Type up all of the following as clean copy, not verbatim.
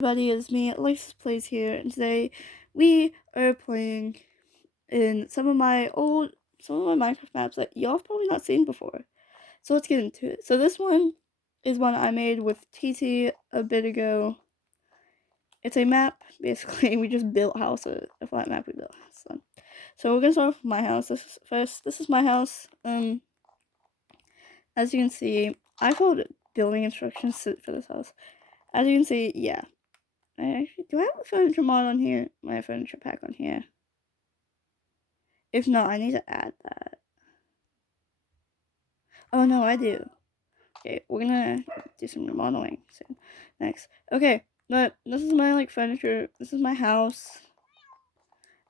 Everybody, is me, Alexis Plays here, and today we are playing in some of my Minecraft maps that y'all have probably not seen before. So let's get into it. So this one is one I made with TT a bit ago. It's a map, basically. We just built house, a flat map we built. So we're gonna start with my house. This is my house. As you can see, I followed building instructions for this house. As you can see, yeah. Do I have a furniture mod on here? My furniture pack on here. If not, I need to add that. Oh no, I do. Okay, we're gonna do some remodeling soon. Next. Okay, but this is my furniture. This is my house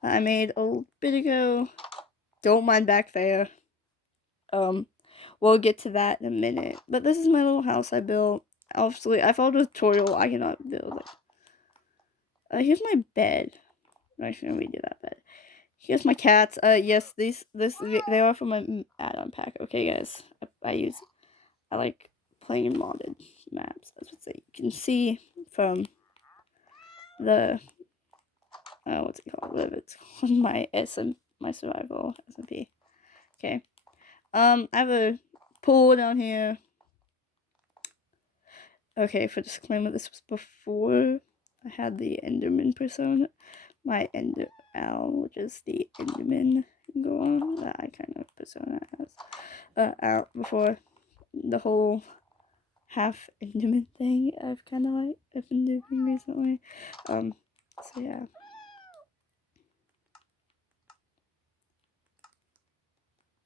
that I made a little bit ago. Don't mind back there. We'll get to that in a minute. But this is my little house I built. Obviously, I followed a tutorial. I cannot build it. Here's my bed. I shouldn't redo that bed. Here's my cats. Yes, they are from my add-on pack. Okay, guys, I like playing modded maps. As would say, you can see from the what's it called? It's on my survival SMP. Okay. I have a pool down here. Okay, for disclaimer, this was before I had the Enderman persona. My Ender Owl, which is the Enderman go that I kind of persona as out before the whole half Enderman thing I've been doing recently. So yeah.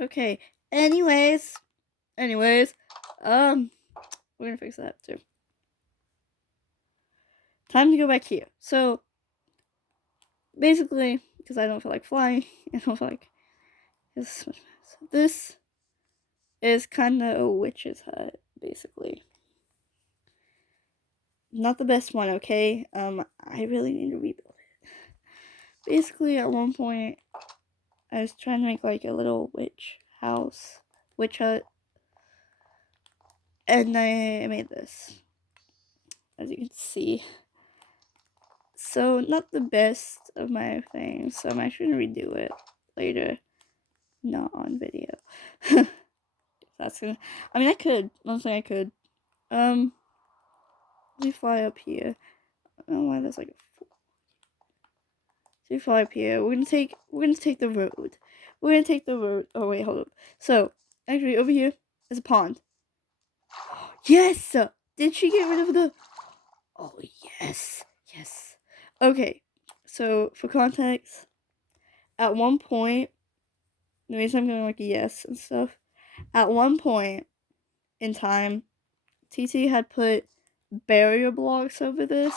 Okay. Anyways, we're gonna fix that too. Time to go back here. So basically, because I don't feel like flying, I don't feel like this is kind of a witch's hut, basically. Not the best one, okay? I really need to rebuild it. Basically, at one point, I was trying to make like a little witch hut, and I made this, as you can see. So, not the best of my things, so I'm actually gonna redo it later, not on video. That's gonna, I mean, I could, honestly, I could. We fly up here. I don't know why there's like a so we fly up here. We're gonna take the road. We're gonna take the road. Oh wait, hold up. So actually, over here is a pond. Yes. Did she get rid of the? Oh yes, yes. Okay. So for context, at one point, the reason I'm going like yes and stuff. At one point in time, TT had put barrier blocks over this,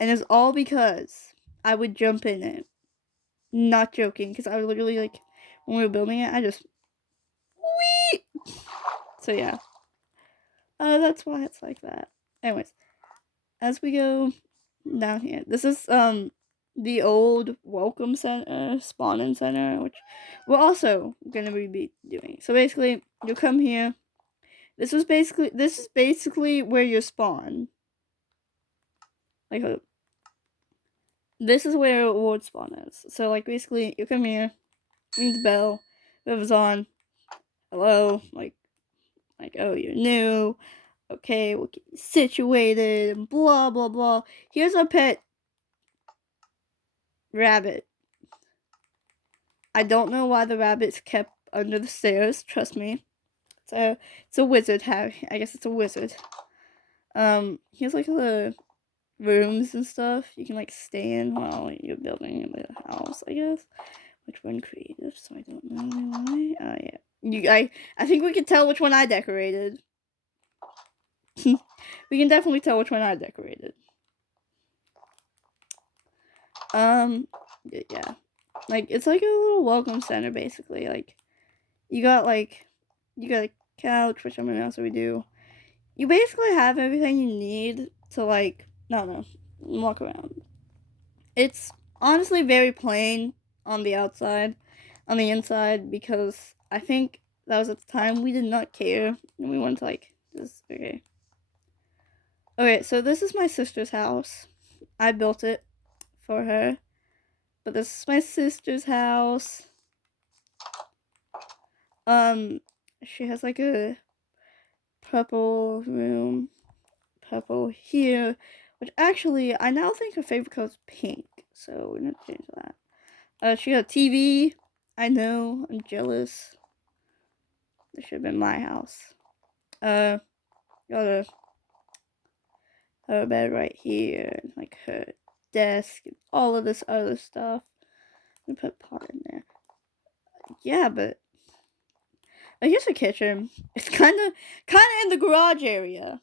and it's all because I would jump in it. Not joking, because I would literally like when we were building it, I just wee. So yeah, that's why it's like that. Anyways, as we go down here, this is the old welcome center, spawning center, which we're also gonna be doing. So basically, you come here. This is basically where you spawn. Like, this is where reward spawn is. So like basically, you come here, ring the bell, whoever's on, hello, like oh, you're new. Okay, we'll get you situated and blah blah blah. Here's our pet rabbit. I don't know why the rabbit's kept under the stairs, trust me. So it's a wizard, Harry. I guess it's a wizard. Here's like the rooms and stuff you can like stay in while you're building the house, I guess. Which one creative, so I don't know why. Oh yeah. I think we can tell which one I decorated. We can definitely tell which one I decorated. Yeah. Like, it's like a little welcome center, basically. Like, you got a couch, which I'm gonna also redo. You basically have everything you need to, like, no, walk around. It's honestly very plain on the outside, on the inside, because I think that was at the time we did not care, and we wanted to, like, just, okay. Okay, so this is my sister's house. I built it for her. But this is my sister's house. She has like a purple room. Purple here. Which actually, I now think her favorite color is pink. So we're gonna change that. She got a TV. I know, I'm jealous. This should have been my house. Got her bed right here. And like her desk. And all of this other stuff. I'm gonna put pot in there. Yeah, but here's her kitchen. It's kind of in the garage area.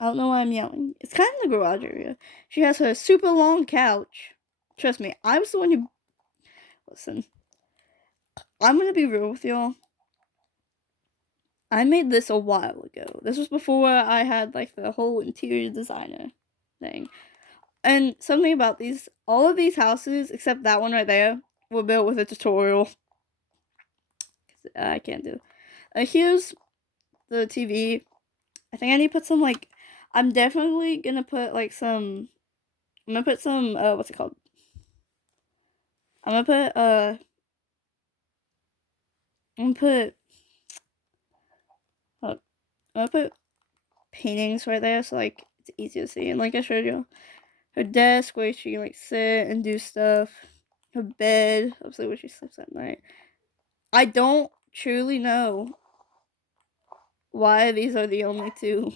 I don't know why I'm yelling. It's kind of in the garage area. She has her super long couch. Trust me, I was the one who. Listen, I'm gonna be real with y'all. I made this a while ago. This was before I had like the whole interior designer thing. And something about all of these houses, except that one right there, were built with a tutorial. I can't do. Here's the TV. I think I need to put some like. I'm definitely gonna put like some. I'm gonna put some. What's it called? I'm gonna put. I'm gonna put. I'm gonna put paintings right there, so like it's easy to see. And like I showed you, her desk where she can like sit and do stuff. Her bed, obviously where she sleeps at night. I don't truly know why these are the only two.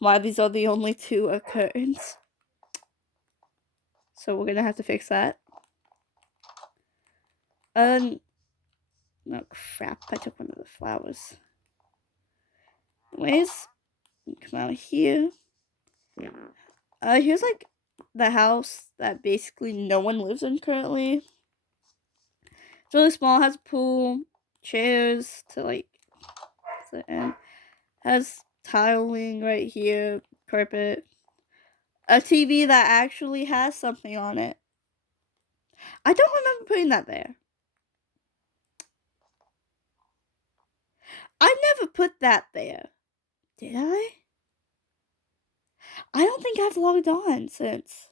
Why these are the only two curtains. So we're gonna have to fix that. No crap, I took one of the flowers. Anyways, come out here. Here's like the house that basically no one lives in currently. It's really small, has a pool, chairs to like sit in, has tiling right here, carpet, a TV that actually has something on it. I don't remember putting that there. I never put that there. Did I? I don't think I've logged on since.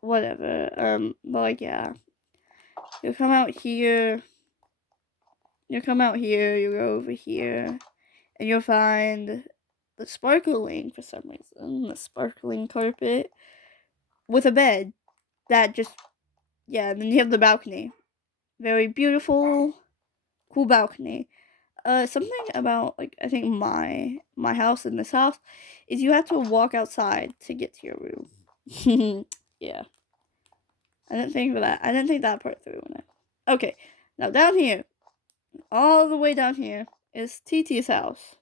Whatever. But like, yeah. You'll come out here. You go over here, and you'll find the sparkling, for some reason, the sparkling carpet with a bed that just, yeah, and then you have the balcony. Very beautiful, cool balcony. Something about, like, I think my house and this house is you have to walk outside to get to your room. Yeah. I didn't think of that. I didn't think that part through. Okay, now down here, all the way down here, is TT's house.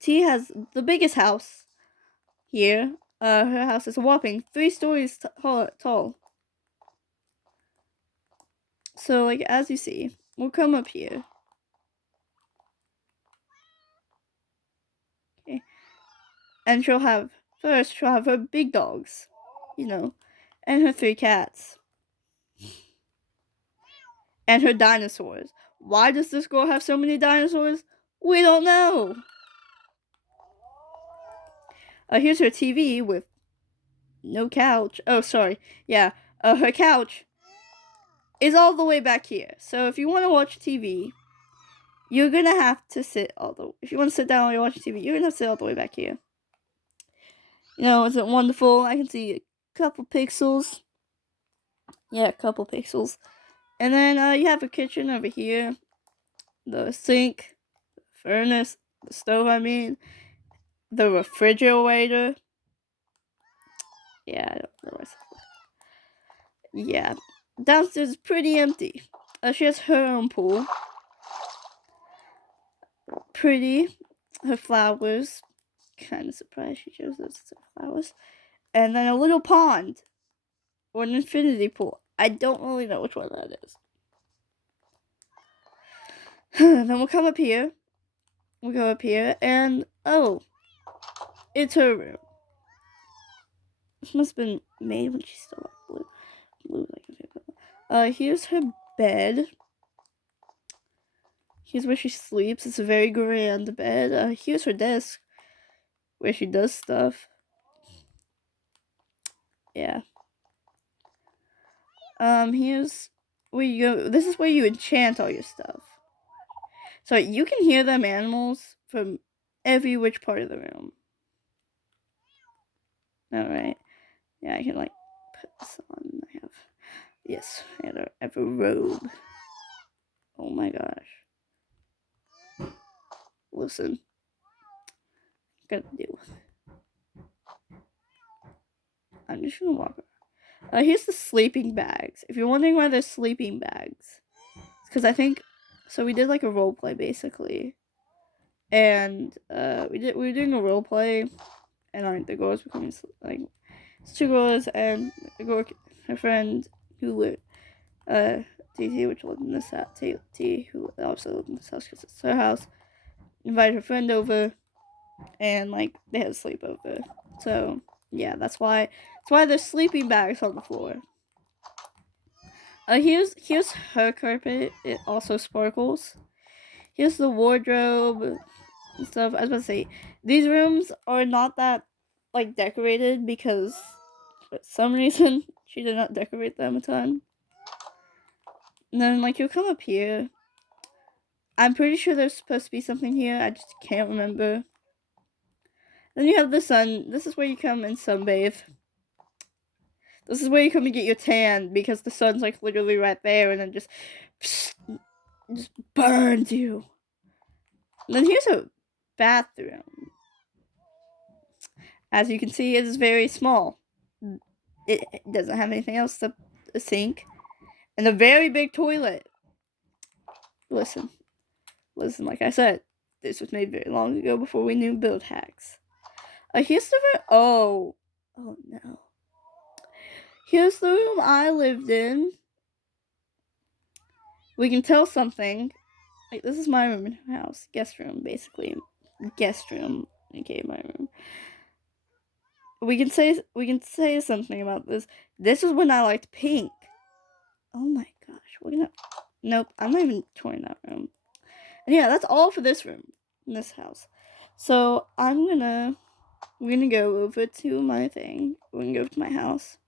T has the biggest house here. Her house is a whopping 3 stories tall. So, like, as you see, we'll come up here. Okay. And she'll have her big dogs, you know, and her 3 cats. And her dinosaurs. Why does this girl have so many dinosaurs? We don't know. Here's her TV with no couch. Oh, sorry. Yeah, her couch is all the way back here. So if you want to watch TV, you're gonna have to sit if you want to sit down while you're watching TV, you're gonna have to sit all the way back here. You know, isn't it wonderful? I can see a couple pixels. Yeah, a couple pixels. And then you have a kitchen over here. The sink, the furnace, the stove, I mean. The refrigerator. Yeah, I don't know. Yeah. Downstairs is pretty empty. She has her own pool. Pretty. Her flowers. Kind of surprised she chose those flowers. And then a little pond. Or an infinity pool. I don't really know which one that is. Then we'll come up here. We'll go up here. And, oh. It's her room. This must have been made when she's still blue. Blue, like, here's her bed. Here's where she sleeps. It's a very grand bed. Here's her desk where she does stuff. Yeah. Here's where you go. This is where you enchant all your stuff. So you can hear them animals from every which part of the room. Alright. Yeah, I can like put this on. I have a robe. Oh my gosh. Listen. Gotta do. I'm just gonna walk. Here's the sleeping bags. If you're wondering why there's sleeping bags, it's because I think so. We did like a role play basically, and we were doing a role play, and like the girls becoming like it's two girls and a girl, her friend who lived TT, which lived in this house. T who also lived in this house because it's her house. Invited her friend over, and like they had a sleepover. So yeah, that's why there's sleeping bags on the floor. Here's her carpet. It also sparkles. Here's the wardrobe and stuff. I was about to say, these rooms are not that like decorated because for some reason she did not decorate them a ton. And then like you'll come up here. I'm pretty sure there's supposed to be something here. I just can't remember. Then you have the sun. This is where you come and sunbathe. This is where you come and get your tan because the sun's like literally right there and then just burns you. And then here's a bathroom. As you can see, it is very small. It doesn't have anything else to a sink. And a very big toilet. Listen, like I said, this was made very long ago before we knew build hacks. Here's the room. Oh no. Here's the room I lived in. We can tell something. Like, this is my room in the house. Guest room, basically. Guest room. Okay, my room. We can say something about this. This is when I liked pink. Oh my gosh. Nope, I'm not even touring that room. And yeah, that's all for this room in this house. So we're gonna go over to my thing. We're gonna go over to my house.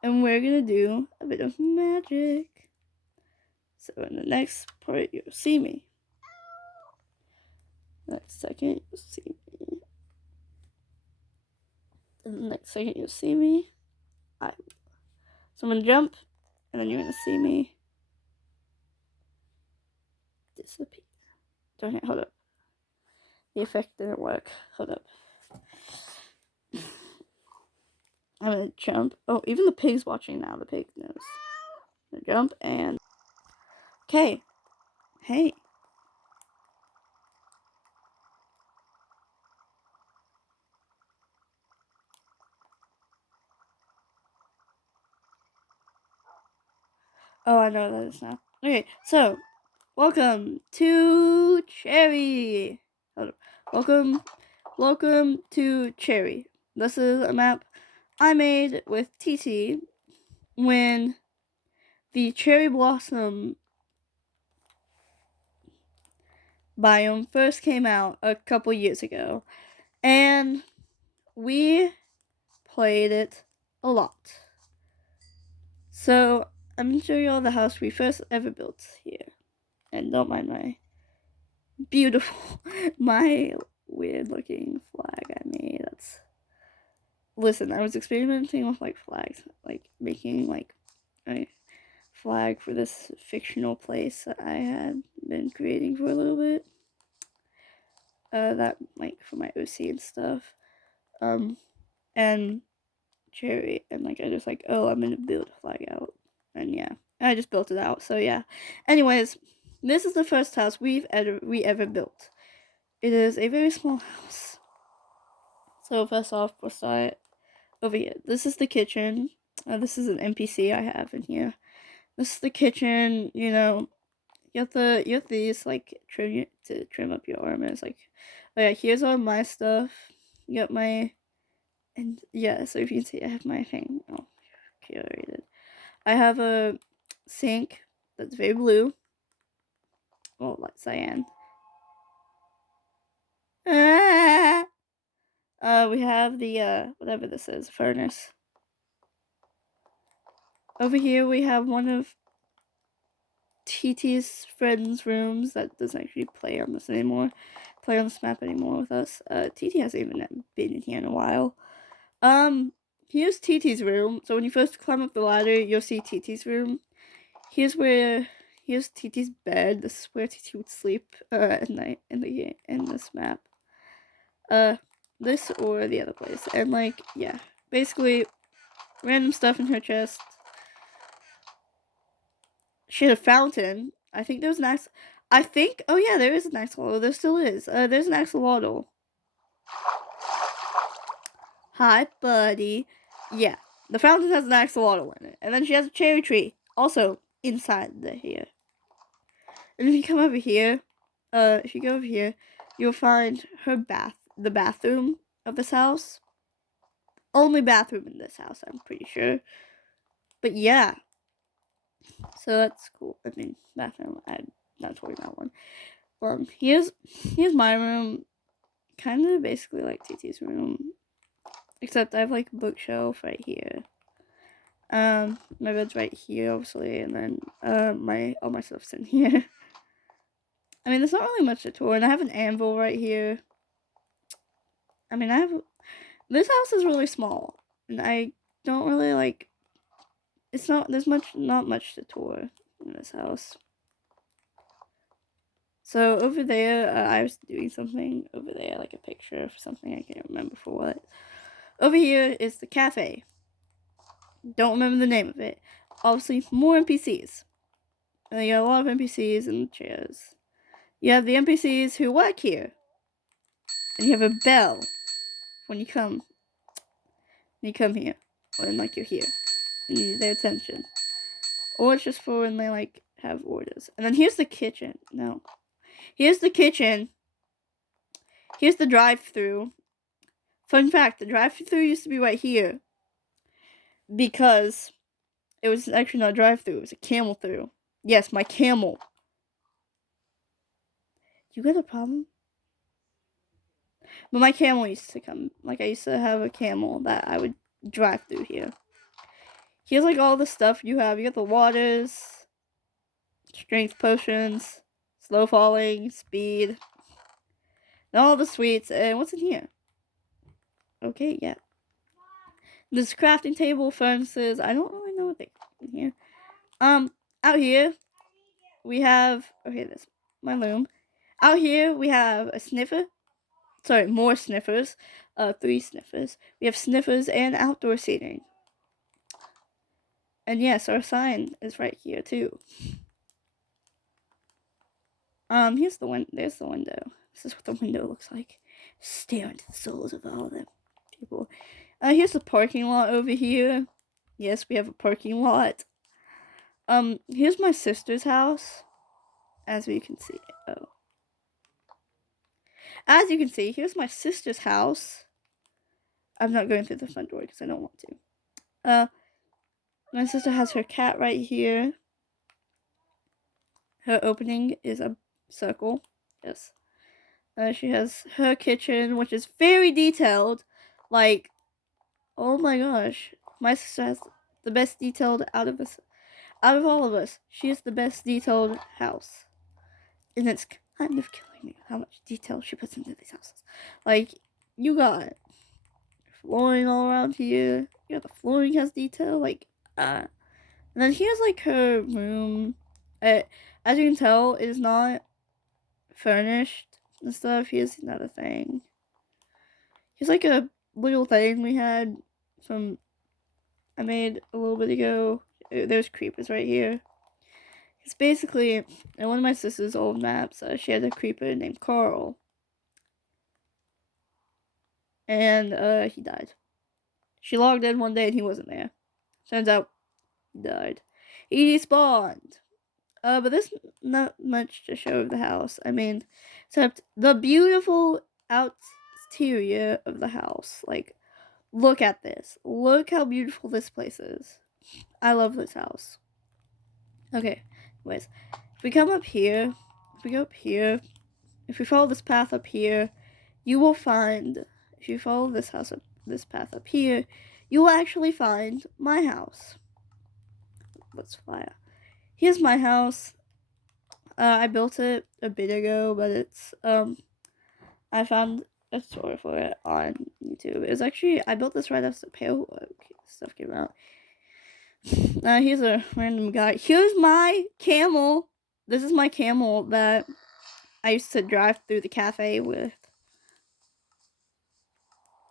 And we're gonna do a bit of magic. So in the next part, you'll see me. Next second, you'll see me. And the next second, you'll see me. So I'm gonna jump, and then you're gonna see me disappear. Hold up. The effect didn't work. Hold up. I'm gonna jump. Oh, even the pig's watching now. The pig knows. I'm gonna jump and. Okay. Hey. Oh, I know what that is now. Okay, so welcome to Cherry. Welcome to Cherry. This is a map I made with TT when the cherry blossom biome first came out a couple years ago, and we played it a lot. So I'm gonna show you all the house we first ever built here, and don't mind my weird looking flag I made. Listen, I was experimenting with like flags, like making like a flag for this fictional place that I had been creating for a little bit. That like for my OC and stuff. And cherry, and like I just like, oh, I'm gonna build a flag out, and yeah, I just built it out. So yeah. Anyways, this is the first house we ever built. It is a very small house. So first off, we'll start over here. This is the kitchen. This is an NPC I have in here. This is the kitchen. You know, you have these like trim up your armor. It's like, oh yeah, here's all my stuff. You got my, and yeah. So if you can see, I have my thing. Oh, curated. I have a sink that's very blue. Well, like cyan. We have the whatever this is, furnace. Over here we have one of TT's friends' rooms that doesn't actually play on this map anymore with us. TT hasn't even been in here in a while. Here's TT's room. So when you first climb up the ladder, you'll see TT's room. Here's TT's bed. This is where TT would sleep at night in this map. This or the other place. And like, yeah. Basically, random stuff in her chest. She had a fountain. I think there was an oh yeah, there is an axolotl. There still is. There's an axolotl. Hi, buddy. Yeah, the fountain has an axolotl in it. And then she has a cherry tree. Also, inside here. And if you come over here, if you go over here, you'll find the bathroom of this house. Only bathroom in this house, I'm pretty sure. But yeah. So that's cool. I mean, bathroom, I'm not talking about one. Here's my room. Kind of basically like TT's room. Except I have like a bookshelf right here. My bed's right here, obviously, and then all my stuff's in here. I mean, there's not really much to tour, and I have an anvil right here. I mean, this house is really small, and I don't really like. There's not much to tour in this house. So over there, I was doing something over there, like a picture of something, I can't remember for what. Over here is the cafe. Don't remember the name of it. Obviously, more NPCs. And you got a lot of NPCs in the chairs. You have the NPCs who work here. And you have a bell when you come. When you come here. When like you're here. And you need their attention. Or it's just for when they like have orders. And then here's the kitchen. No. Here's the kitchen. Here's the drive-thru. Fun fact, the drive-thru used to be right here. Because it was actually not a drive-thru, it was a camel-thru. Yes, my camel. You got a problem? But my camel used to come. Like, I used to have a camel that I would drive through here. Here's, like, all the stuff you have. You got the waters, strength potions, slow falling, speed, and all the sweets. And what's in here? Okay, yeah. This crafting table, furnaces. I don't really know what they in here. Out here, we have... Okay, this my loom. Out here, we have a sniffer. Sorry, more sniffers. 3 sniffers. We have sniffers and outdoor seating. And yes, our sign is right here too. There's the window. This is what the window looks like. Stare into the souls of all them people. Here's the parking lot over here. Yes, we have a parking lot. Here's my sister's house. As you can see. Oh. As you can see, here's my sister's house. I'm not going through the front door because I don't want to. My sister has her cat right here. Her opening is a circle. Yes. She has her kitchen, which is very detailed. Like, oh my gosh. My sister has the best detailed out of all of us. She has the best detailed house. And it's kind of killing me how much detail she puts into these houses. Like, you got flooring all around here. You got the flooring has detail. Like, and then here's like her room. As you can tell, it is not furnished and stuff. Here's another thing. Here's like a little thing we had I made a little bit ago. There's creepers right here. It's basically, in one of my sister's old maps, she had a creeper named Carl. And, he died. She logged in one day and he wasn't there. Turns out, he died. He despawned. But there's not much to show of the house. I mean, except the beautiful exterior of the house. Like, look at this. Look how beautiful this place is. I love this house. Okay, Anyways, if we come up here, if we go up here, if we follow this path up here, you will find, if you follow this house up, this path up here, you will actually find my house. Let's fly out. Here's my house. I built it a bit ago, but it's, I found a tutorial for it on YouTube. It's actually, I built this right after Pale stuff came out. Here's a random guy. Here's my camel. This is my camel that I used to drive through the cafe with.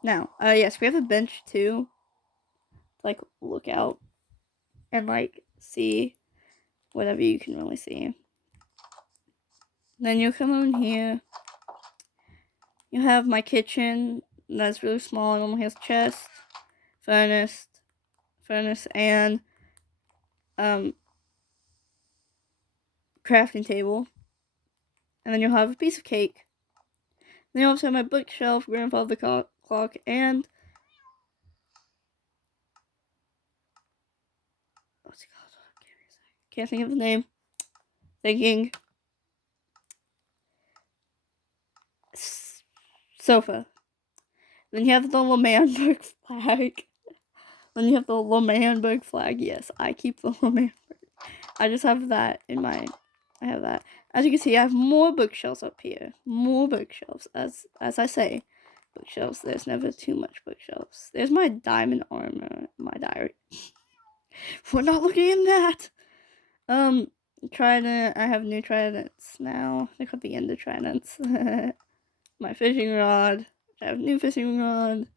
Now, yes, we have a bench too. Like, look out and, like, see whatever you can really see. Then you'll come in here. You have my kitchen that's really small. It only has chest, furnace, and crafting table. And then you'll have a piece of cake. Then you also have my bookshelf, grandfather clock, and what's it called? Can't think of the name. Thinking. Sofa. Then you have the L'Manberg flag. Then you have the L'Manberg flag. Yes, I keep the L'Manberg. I just have that in my. I have that. As you can see, I have more bookshelves up here. More bookshelves. As I say, bookshelves. There's never too much bookshelves. There's my diamond armor. My diary. We're not looking at that. Trident. I have new tridents now. They're called the Ender tridents. My fishing rod. I have a new fishing rod.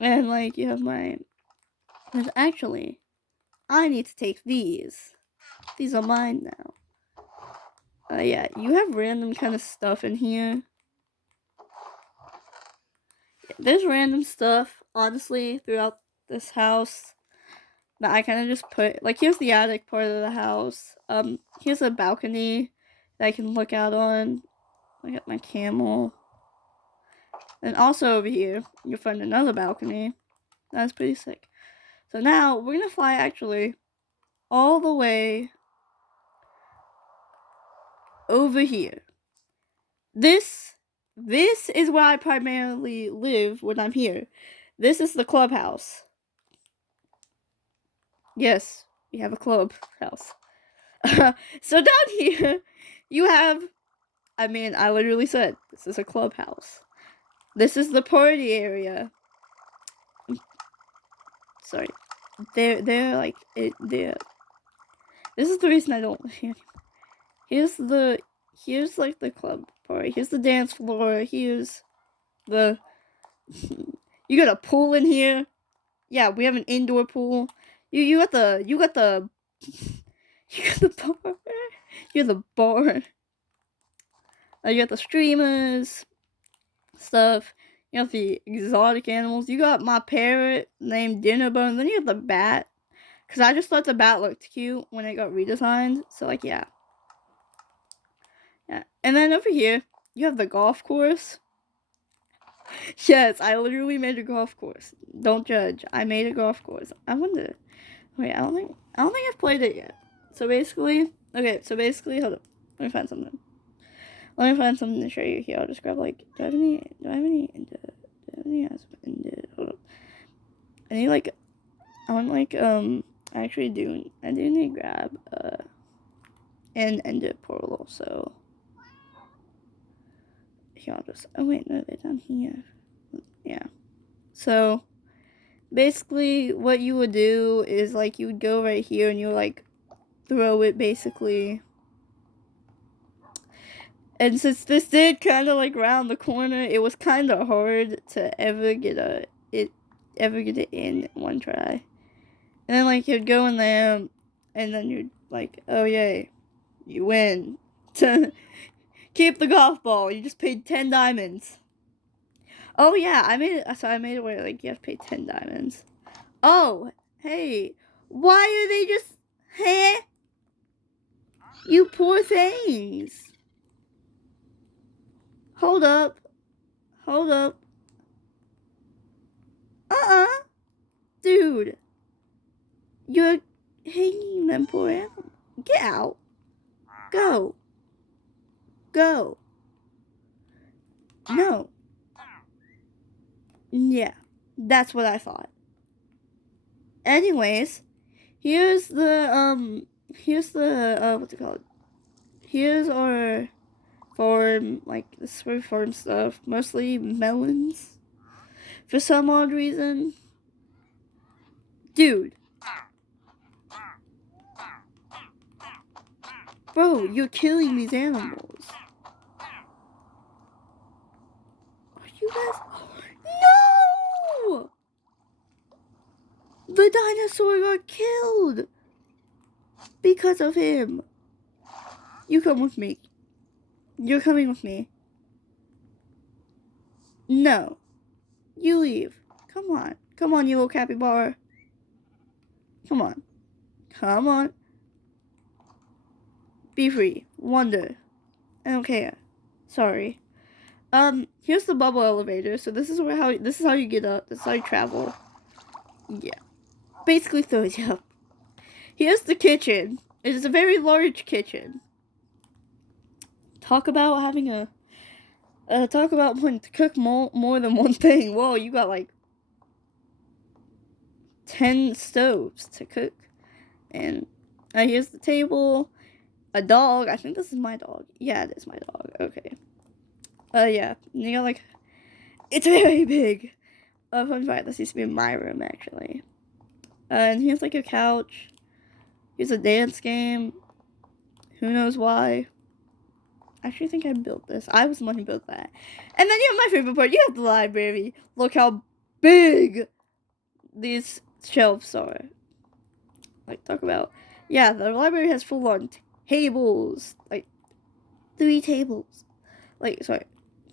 And, like, you have my. There's actually. I need to take these. These are mine now. Yeah, you have random kind of stuff in here. Yeah, there's random stuff, honestly, throughout this house that I kind of just put. Like, here's the attic part of the house. Here's a balcony that I can look out on. Look at my camel. And also over here, you'll find another balcony. That's pretty sick. So now, we're gonna fly, actually, all the way over here. This is where I primarily live when I'm here. This is the clubhouse. Yes, we have a clubhouse. So down here, you have, I mean, I literally said, this is a clubhouse. This is the party area. Sorry. They're like, they're, this is the reason I don't live here anymore. Here's like the club party. Here's the dance floor. Here's the, you got a pool in here. Yeah, we have an indoor pool. You got the you got the bar. You got the bar. You got the streamers stuff. You got the exotic animals. You got my parrot named Dinnerbone. Then you got the bat. Cause I just thought the bat looked cute when it got redesigned. So, like, yeah. Yeah. And then over here, you have the golf course. Yes, I literally made a golf course. Don't judge. I made a golf course. I wonder. Wait, I don't think I've played it yet. So basically, hold up. Let me find something. To show you here. I'll just grab, like, do I have any hold up. I need, like, I do need to grab, an ender portal, so. Here, I'll just, oh wait, no, they're down here. Yeah. So, basically, what you would do is, like, you would go right here and you would, like, throw it, basically. And since this did kind of, like, round the corner, it was kind of hard to ever get it in one try. And then, like, you'd go in there, and then you'd, like, oh, yay, you win. To keep the golf ball, you just paid 10 diamonds. Oh, yeah, I made it where, like, you have to pay 10 diamonds. Oh, hey, why are they just, hey? You poor things. Hold up. Dude. You're hanging them poor animals. Get out. Go. Go. No. Yeah, that's what I thought. Anyways, here's the what's it called? Here's our farm, like this is where we farm stuff, mostly melons. For some odd reason. Dude. Bro, you're killing these animals. Are you guys? No! The dinosaur got killed because of him. You come with me. You're coming with me. No. You leave. Come on. Come on, you little capybara. Come on. Come on. Be free. Wonder. I don't care. Sorry. Here's the bubble elevator. So this is how you get up. This is how you travel. Yeah. Basically throws you up. Here's the kitchen. It is a very large kitchen. Talk about having talk about wanting to cook more than one thing. Whoa, you got like 10 stoves to cook. And here's the table. A dog. I think this is my dog. Yeah, it is my dog. Okay. Yeah. You got like, it's very big. Fun fact, this used to be my room actually. And here's like a couch. Here's a dance game. Who knows why? I actually think I built this. I was the one who built that. And then you have my favorite part. You have the library. Look how big these shelves are. Like, talk about... Yeah, the library has full-on tables. Like, 3 tables. Like, sorry.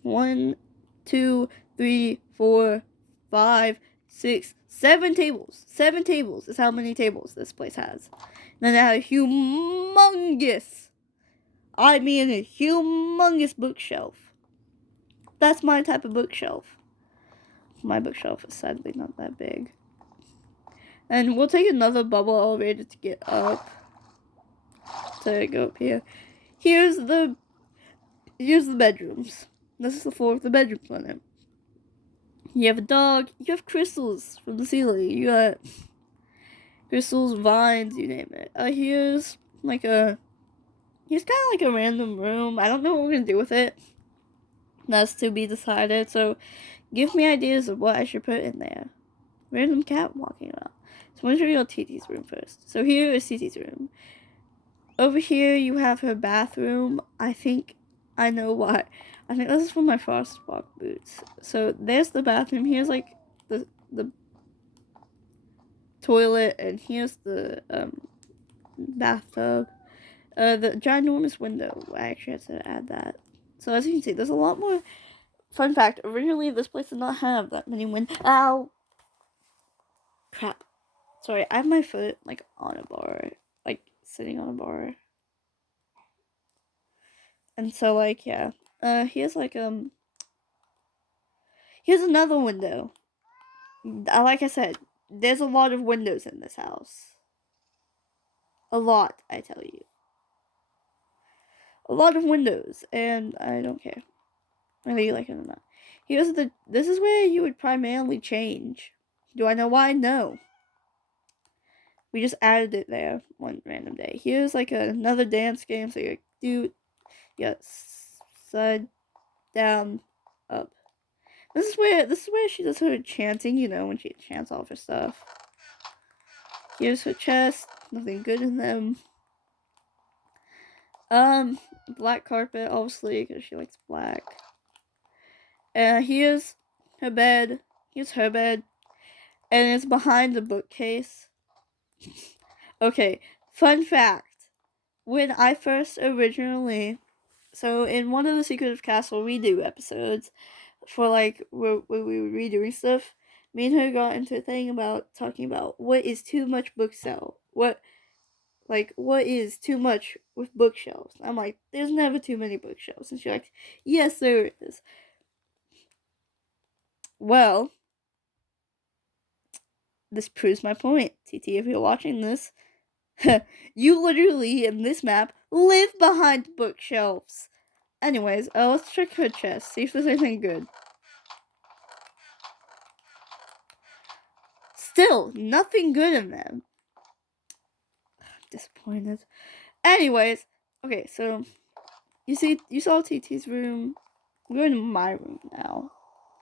1, 2, 3, 4, 5, 6, 7 tables. 7 tables is how many tables this place has. And then they have a humongous... I mean a humongous bookshelf. That's my type of bookshelf. My bookshelf is sadly not that big. And we'll take another bubble elevator to get up. To go up here. Here's the bedrooms. This is the floor of the bedrooms on it. You have a dog. You have crystals from the ceiling. You got crystals, vines, you name it. Here's like here's kind of like a random room. I don't know what we're gonna do with it. That's to be decided. So, give me ideas of what I should put in there. Random cat walking around. So, I'm gonna show you TT's room first. So, here is TT's room. Over here, you have her bathroom. I think I know why. I think this is from my Frostwalk boots. So, there's the bathroom. Here's like the toilet, and here's the bathtub. The ginormous window. I actually have to add that. So as you can see, there's a lot more. Fun fact: originally, this place did not have that many windows. Ow! Crap. Sorry, I have my foot like on a bar, like sitting on a bar. And so like yeah, here's like here's another window. Like I said, there's a lot of windows in this house. A lot, I tell you. A lot of windows, and I don't care whether you like it or not. This is where you would primarily change. Do I know why? No. We just added it there one random day. Here's like another dance game, so you do, side, down, up. This is where she does her chanting, you know, when she chants all of her stuff. Here's her chest, nothing good in them. Black carpet, obviously, because she likes black. Here's her bed. Here's her bed. And it's behind the bookcase. Okay, fun fact. When I first originally... So, in one of the Secret of Castle redo episodes, for like, where we were redoing stuff, me and her got into a thing about talking about what is too much bookshelf. What is too much with bookshelves? I'm like, there's never too many bookshelves. And she's like, yes, there is. Well, this proves my point. TT, if you're watching this, You literally, in this map, live behind bookshelves. Anyways, let's check her chest, see if there's anything good. Still, nothing good in them. Disappointed. Anyways, okay, so you saw TT's room. We're going to my room now.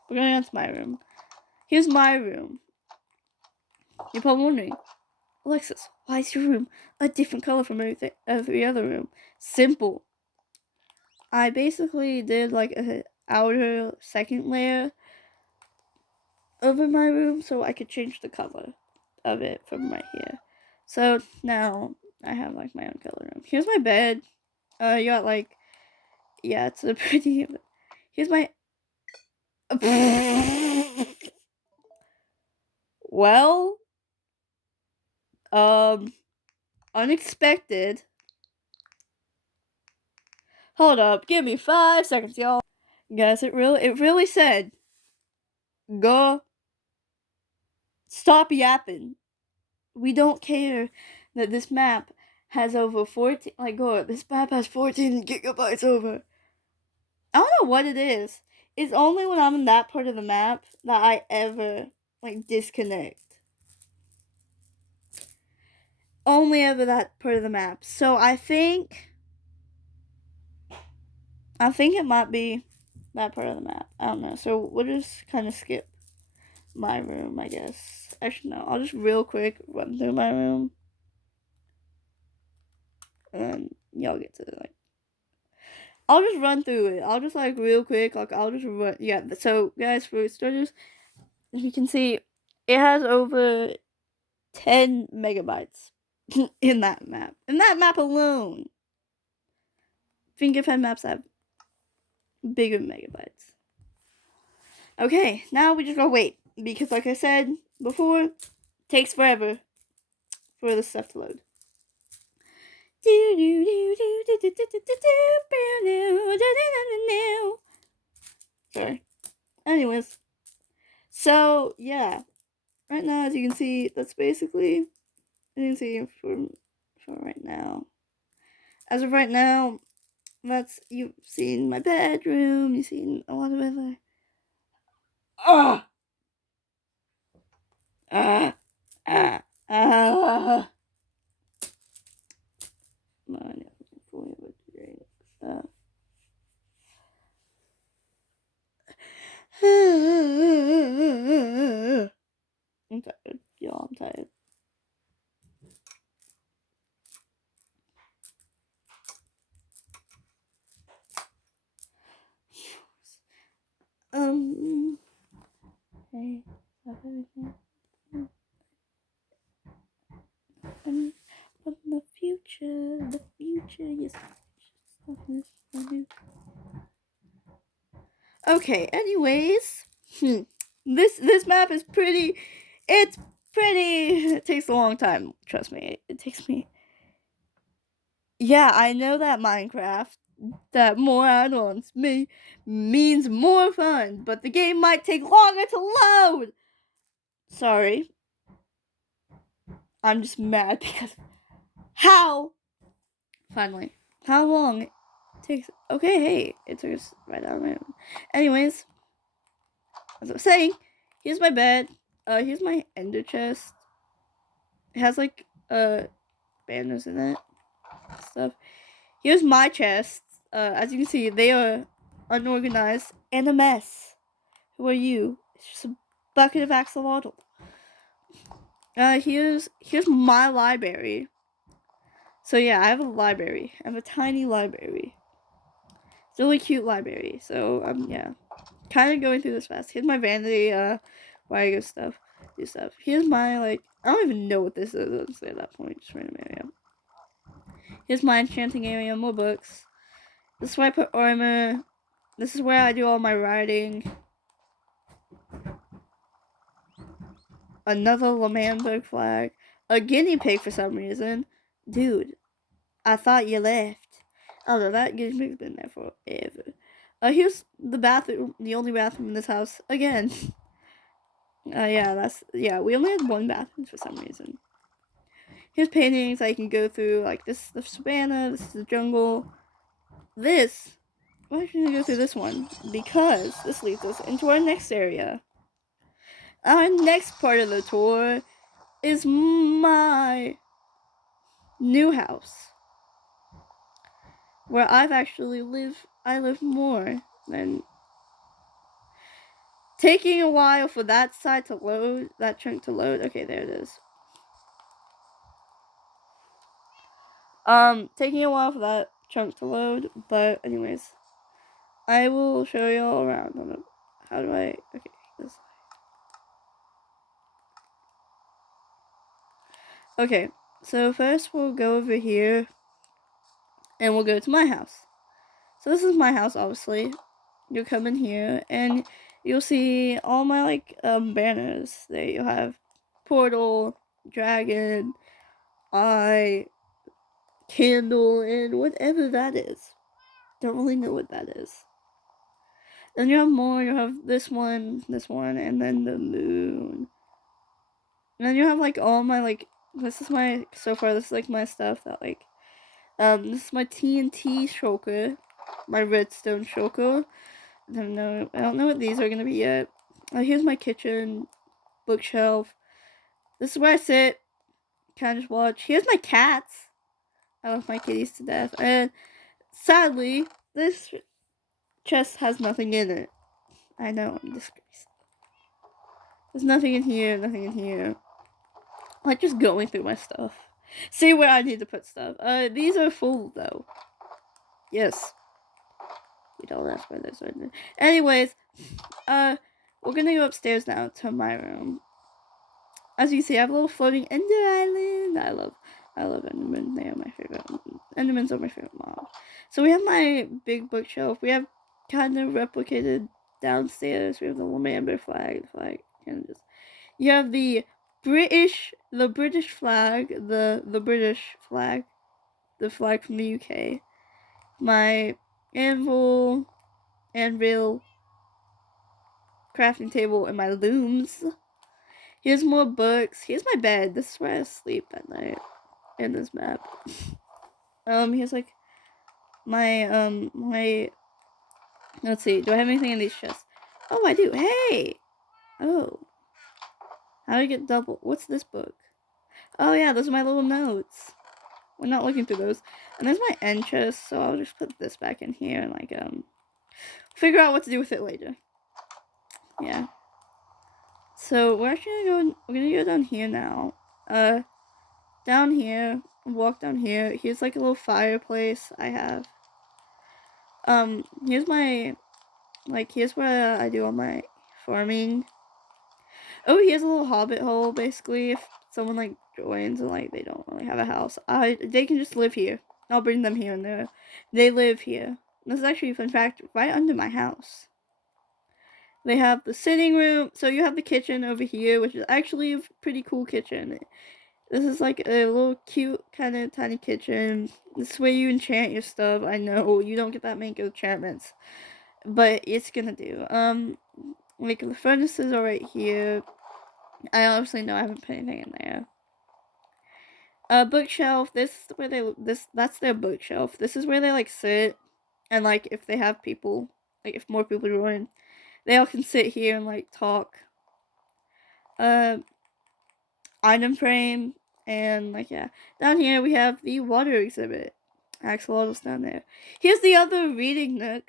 We're going into my room. Here's my room. You're probably wondering, Alexis, why is your room a different color from every other room? Simple. I basically did like a outer second layer over my room so I could change the color of it from right here. So now I have like my own color room. Here's my bed. You got like, yeah, it's a pretty. Here's my. Well, unexpected. Hold up, give me 5 seconds, y'all. Guys, it really said, go. Stop yapping. We don't care that this map has over 14. Like, this map has 14 gigabytes over. I don't know what it is. It's only when I'm in that part of the map that I ever like disconnect. Only ever that part of the map. So I think it might be that part of the map. I don't know. So we'll just kind of skip my room, I guess. Actually, no. I'll just real quick run through my room. And y'all get to, like... I'll just run through it. I'll just, like, real quick. Like, I'll just run... Yeah, so, guys, for starters, you can see it has over 10 megabytes in that map. In that map alone. Fingerpad maps have bigger megabytes. Okay, now we just gotta wait. Because like I said before, it takes forever for the stuff to load. Sorry. Anyways. So, yeah. Right now, as you can see, that's basically... You can see for right now. As of right now, you've seen my bedroom, you've seen a lot of other... Ah! Ah! Ah! Ah! I'm tired. Y'all, I'm tired. Hey, and from the future, yes. Okay, anyways, this map is pretty. It's pretty. It takes a long time. Trust me, it takes me. Yeah, I know that Minecraft, that more add-ons means more fun, but the game might take longer to load. Sorry. I'm just mad because how? Finally. How long it takes? Okay, hey, it took us right out of my room. Anyways, as I was saying, here's my bed. Here's my ender chest. It has like banners in it, stuff. Here's my chest. As you can see, they are unorganized and a mess. Who are you? It's just a bucket of axolotl. Here's my library. So yeah, I have a library. I have a tiny library. It's a really cute library. So yeah, kind of going through this fast. Here's my vanity, where I go do stuff. Here's my I don't even know what this is. Honestly, at that point, just random area. Here's my enchanting area. More books. This is where I put armor. This is where I do all my writing. Another L'Manberg flag. A guinea pig for some reason. Dude, I thought you left. Although that guinea pig's been there forever. Here's the bathroom. The only bathroom in this house. Again. Yeah, we only had one bathroom for some reason. Here's paintings I can go through. Like this is the savannah. This is the jungle. This. Why should I go through this one? Because this leads us into our next area. Our next part of the tour is my new house, where I've actually I live more than taking a while for that side to load, that chunk to load. Okay, there it is. Taking a while for that chunk to load, but anyways, I will show you all around. How do I? Okay, this. Okay, so first we'll go over here, and we'll go to my house. So this is my house, obviously. You'll come in here, and you'll see all my like banners. There you'll have portal, dragon, eye, candle, and whatever that is. Don't really know what that is. Then you have more. You have this one, and then the moon. And then you have like all my like. This is my so far. This is like my stuff that like. This is my TNT shulker, my redstone shulker. I don't know what these are gonna be yet. Here's my kitchen, bookshelf. This is where I sit. Kind of just watch. Here's my cats. I love my kitties to death. And sadly, this chest has nothing in it. I know, I'm disgraced. There's nothing in here, nothing in here. Like, just going through my stuff. See where I need to put stuff. These are full, though. Yes. You don't ask why there's right there. Anyways, we're gonna go upstairs now to my room. As you see, I have a little floating Ender Island. I love Endermen. They are my favorite. Endermans are my favorite mob. So we have my big bookshelf. We have kind of replicated downstairs. We have the Lamamber flag. And just you have the British flag, the British flag, the flag from the UK. My anvil, crafting table, and my looms. Here's more books. Here's my bed. This is where I sleep at night. In this map. Here's like my let's see, do I have anything in these chests? Oh, I do. Hey! Oh. How do I get double? What's this book? Oh yeah, those are my little notes. We're not looking through those. And there's my end chest, so I'll just put this back in here and like figure out what to do with it later. Yeah. So we're actually gonna go down here now. Down here, walk down here. Here's like a little fireplace I have. Here's my, here's where I do all my farming. Oh, here's a little hobbit hole, basically, if someone, like, joins and, like, they don't really have a house. They can just live here. I'll bring them here and they live here. This is actually a fun fact, right under my house. They have the sitting room, so you have the kitchen over here, which is actually a pretty cool kitchen. This is like a little cute kind of tiny kitchen. This is where you enchant your stuff. I know you don't get that many good enchantments, but it's gonna do. Like the furnaces are right here. I obviously know I haven't put anything in there. Bookshelf. This is where that's their bookshelf. This is where they like sit, and like if they have people, like if more people join, they all can sit here and like talk. Item frame, and like yeah. Down here we have the water exhibit. Axolotls down there. Here's the other reading nook.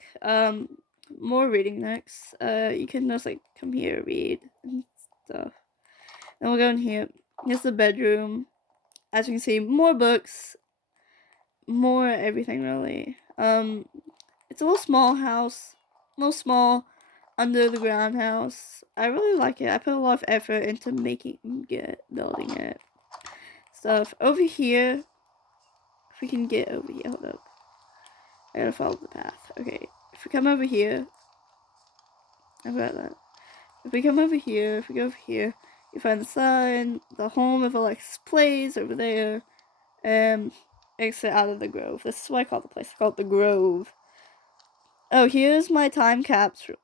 More reading nooks. You can just like come here, read and stuff. Then we'll go in here. Here's the bedroom. As you can see, more books, more everything really. It's a little small house, a little small under the ground house. I really like it. I put a lot of effort into building it. Stuff over here. If we can get over here, hold up. I gotta follow the path. Okay, if we come over here, how about that? If we come over here, if we go over here, you find the sign, the home of Alexis Plays over there, and exit out of the Grove. This is what I call the place. I call it the Grove. Oh, here's my time capsule.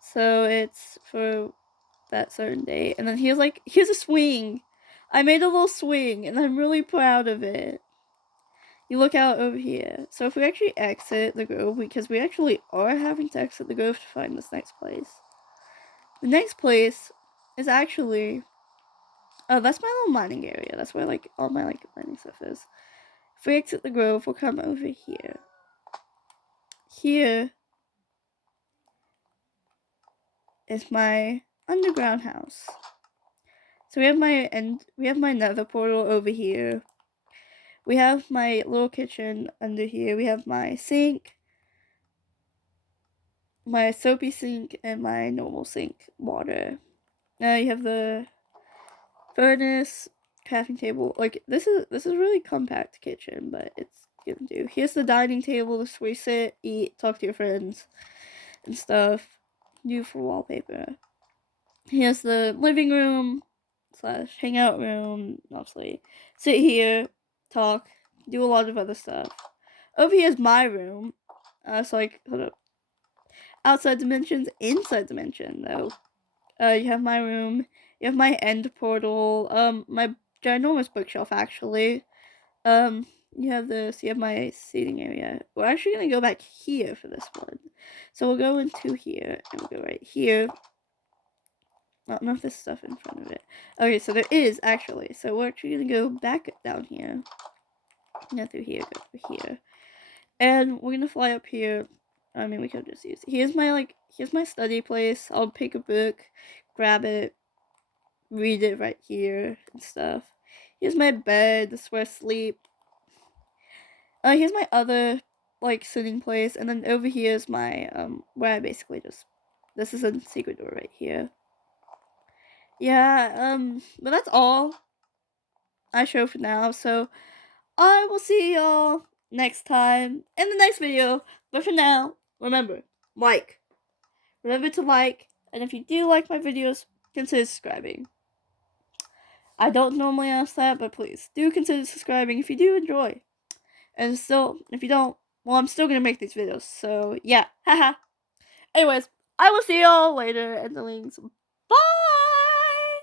So it's for that certain day. And then he was like, here's a swing. I made a little swing, and I'm really proud of it. You look out over here. So if we actually exit the grove, because we actually are having to exit the grove to find this next place. The next place is actually, oh, that's my little mining area. That's where like all my like mining stuff is. If we exit the grove, we'll come over here. Here is my underground house. So we have my nether portal over here. We have my little kitchen under here. We have my sink, my soapy sink, and my normal sink water. Now you have the furnace, crafting table. Like this is really compact kitchen, but it's gonna do. Here's the dining table. This is where you sit, eat, talk to your friends, and stuff. Beautiful wallpaper. Here's the living room / hangout room. Obviously, sit here, talk, do a lot of other stuff. Over here is my room. So like, hold up. Outside dimensions, inside dimension though. You have my room. You have my end portal. My ginormous bookshelf actually. You have this. You have my seating area. We're actually gonna go back here for this one. So we'll go into here and we'll go right here. I don't know if there's stuff in front of it. Okay, so there is actually. So we're actually gonna go back down here. Go through here, go through here. And we're gonna fly up here. I mean, we could just use it. Here's my study place. I'll pick a book, grab it, read it right here and stuff. Here's my bed. This is where I sleep. Here's my other like sitting place, and then over here is my where I basically just. This is a secret door right here. Yeah. But that's all I show for now. So I will see y'all next time in the next video. But for now, remember, like. Remember to like, and if you do like my videos, consider subscribing. I don't normally ask that, but please do consider subscribing if you do enjoy. And still, if you don't, well, I'm still gonna make these videos. So yeah, haha. Anyways, I will see y'all later, and the links.